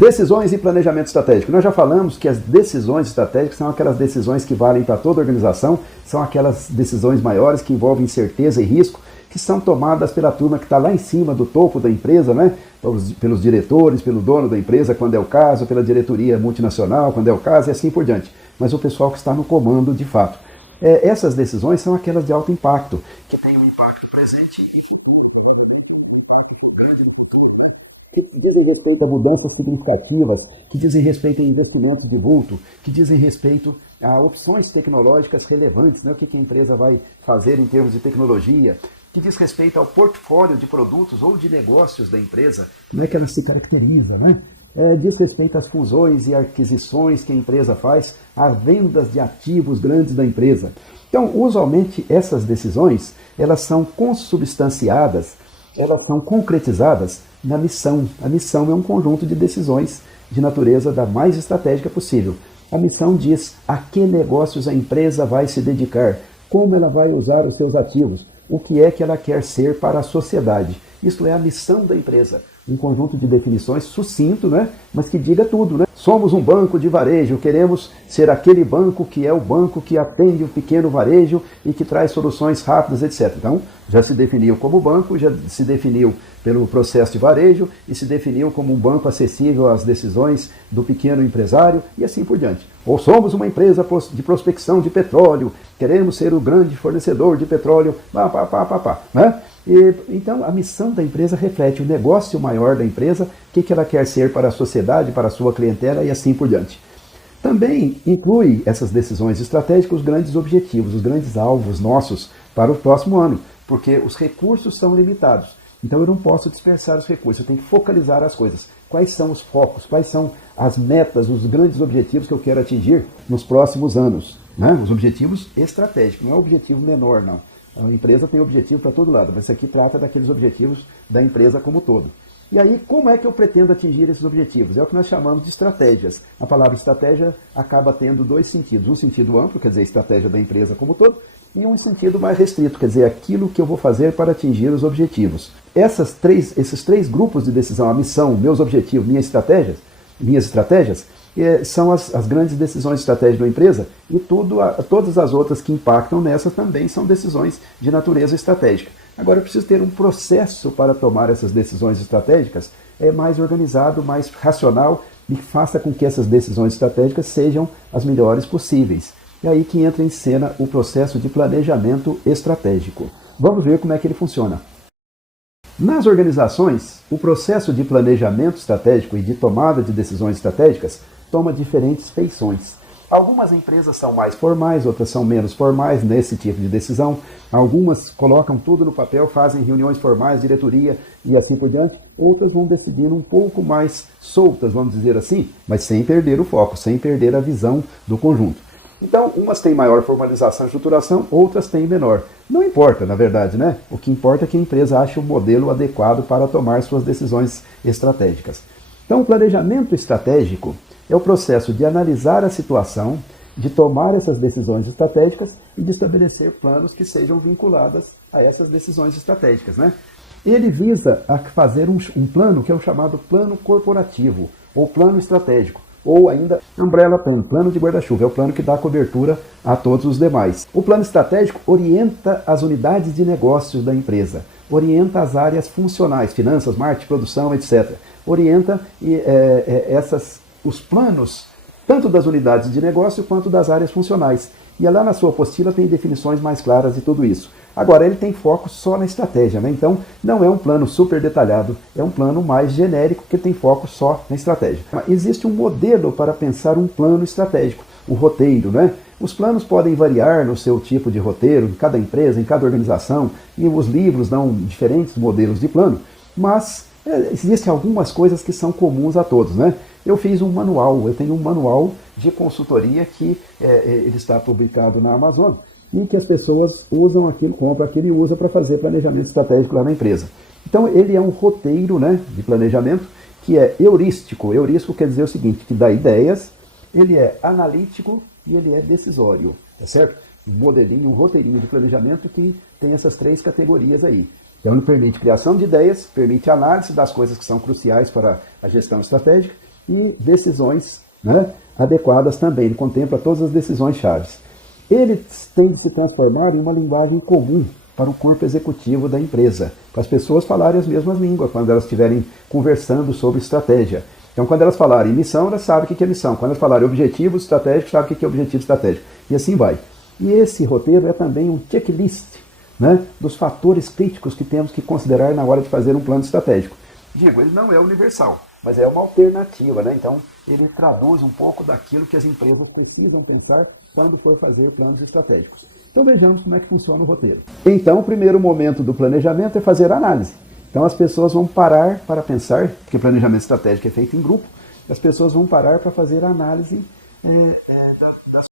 Decisões e planejamento estratégico. Nós já falamos que as decisões estratégicas são aquelas decisões que valem para toda a organização, são aquelas decisões maiores que envolvem incerteza e risco, que são tomadas pela turma que está lá em cima do topo da empresa, né? Pelos diretores, pelo dono da empresa, quando é o caso, pela diretoria multinacional, quando é o caso, e assim por diante. Mas o pessoal que está no comando de fato. Essas decisões são aquelas de alto impacto, que têm um impacto presente e futuro, um impacto grande no futuro, né? Que dizem respeito a mudanças significativas, que dizem respeito a investimentos de vulto, que dizem respeito a opções tecnológicas relevantes, né? O que a empresa vai fazer em termos de tecnologia, que diz respeito ao portfólio de produtos ou de negócios da empresa, como é que ela se caracteriza, né? Diz respeito às fusões e aquisições que a empresa faz, às vendas de ativos grandes da empresa. Então, usualmente, essas decisões, elas são consubstanciadas, elas são concretizadas na missão. A missão é um conjunto de decisões de natureza da mais estratégica possível. A missão diz a que negócios a empresa vai se dedicar, como ela vai usar os seus ativos, o que é que ela quer ser para a sociedade. Isto é a missão da empresa. Um conjunto de definições sucinto, né? Mas que diga tudo, né? Somos um banco de varejo, queremos ser aquele banco que é o banco que atende o pequeno varejo e que traz soluções rápidas, etc. Então, já se definiu como banco, já se definiu pelo processo de varejo e se definiu como um banco acessível às decisões do pequeno empresário e assim por diante. Ou somos uma empresa de prospecção de petróleo, queremos ser o grande fornecedor de petróleo, né? Então, a missão da empresa reflete o negócio maior da empresa, o que ela quer ser para a sociedade, para a sua clientela e assim por diante. Também inclui essas decisões estratégicas os grandes objetivos, os grandes alvos nossos para o próximo ano, porque os recursos são limitados. Então eu não posso dispersar os recursos, eu tenho que focalizar as coisas. Quais são os focos, quais são as metas, os grandes objetivos que eu quero atingir nos próximos anos, né? Os objetivos estratégicos, não é objetivo menor, não. A empresa tem objetivo para todo lado, mas isso aqui trata daqueles objetivos da empresa como todo. E aí, como é que eu pretendo atingir esses objetivos? É o que nós chamamos de estratégias. A palavra estratégia acaba tendo dois sentidos. Um sentido amplo, quer dizer, estratégia da empresa como todo, e um sentido mais restrito, quer dizer, aquilo que eu vou fazer para atingir os objetivos. Esses três grupos de decisão, a missão, meus objetivos, minhas estratégias, são as grandes decisões estratégicas da empresa e todas as outras que impactam nessas também são decisões de natureza estratégica. Agora, eu preciso ter um processo para tomar essas decisões estratégicas mais organizado, mais racional e que faça com que essas decisões estratégicas sejam as melhores possíveis. E aí que entra em cena o processo de planejamento estratégico. Vamos ver como é que ele funciona. Nas organizações, o processo de planejamento estratégico e de tomada de decisões estratégicas toma diferentes feições. Algumas empresas são mais formais, outras são menos formais nesse tipo de decisão. Algumas colocam tudo no papel, fazem reuniões formais, diretoria e assim por diante. Outras vão decidindo um pouco mais soltas, vamos dizer assim, mas sem perder o foco, sem perder a visão do conjunto. Então, umas têm maior formalização e estruturação, outras têm menor. Não importa, na verdade, né? O que importa é que a empresa ache o modelo adequado para tomar suas decisões estratégicas. Então, o planejamento estratégico é o processo de analisar a situação, de tomar essas decisões estratégicas e de estabelecer planos que sejam vinculados a essas decisões estratégicas, né? Ele visa a fazer um plano que é o chamado plano corporativo ou plano estratégico, ou ainda umbrella plan, plano de guarda-chuva, é o plano que dá cobertura a todos os demais. O plano estratégico orienta as unidades de negócios da empresa, orienta as áreas funcionais, finanças, marketing, produção, etc. Orienta os planos tanto das unidades de negócio quanto das áreas funcionais. E lá na sua apostila tem definições mais claras de tudo isso. Agora, ele tem foco só na estratégia, né? Então, não é um plano super detalhado, é um plano mais genérico que tem foco só na estratégia. Existe um modelo para pensar um plano estratégico, o roteiro, né? Os planos podem variar no seu tipo de roteiro, em cada empresa, em cada organização, e os livros dão diferentes modelos de plano, mas existem algumas coisas que são comuns a todos, né? Eu fiz um manual, eu tenho um manual de consultoria que ele está publicado na Amazon, em que as pessoas usam aquilo, compram aquilo e usam para fazer planejamento estratégico lá na empresa. Então, ele é um roteiro, né, de planejamento que é heurístico. Heurístico quer dizer o seguinte, que dá ideias, ele é analítico e ele é decisório, tá certo? Um modelinho, um roteirinho de planejamento que tem essas três categorias aí. Então, ele permite criação de ideias, permite análise das coisas que são cruciais para a gestão estratégica e decisões, né, adequadas também. Ele contempla todas as decisões chaves. Ele tem de se transformar em uma linguagem comum para o corpo executivo da empresa, para as pessoas falarem as mesmas línguas quando elas estiverem conversando sobre estratégia. Então, quando elas falarem missão, elas sabem o que é missão. Quando elas falarem objetivo estratégico, sabem o que é objetivo estratégico. E assim vai. E esse roteiro é também um checklist, né, dos fatores críticos que temos que considerar na hora de fazer um plano estratégico. Digo, ele não é universal, mas é uma alternativa, né? Então, ele traduz um pouco daquilo que as empresas precisam pensar quando for fazer planos estratégicos. Então, vejamos como é que funciona o roteiro. Então, o primeiro momento do planejamento é fazer a análise. Então, as pessoas vão parar para pensar, porque planejamento estratégico é feito em grupo, as pessoas vão parar para fazer a análise das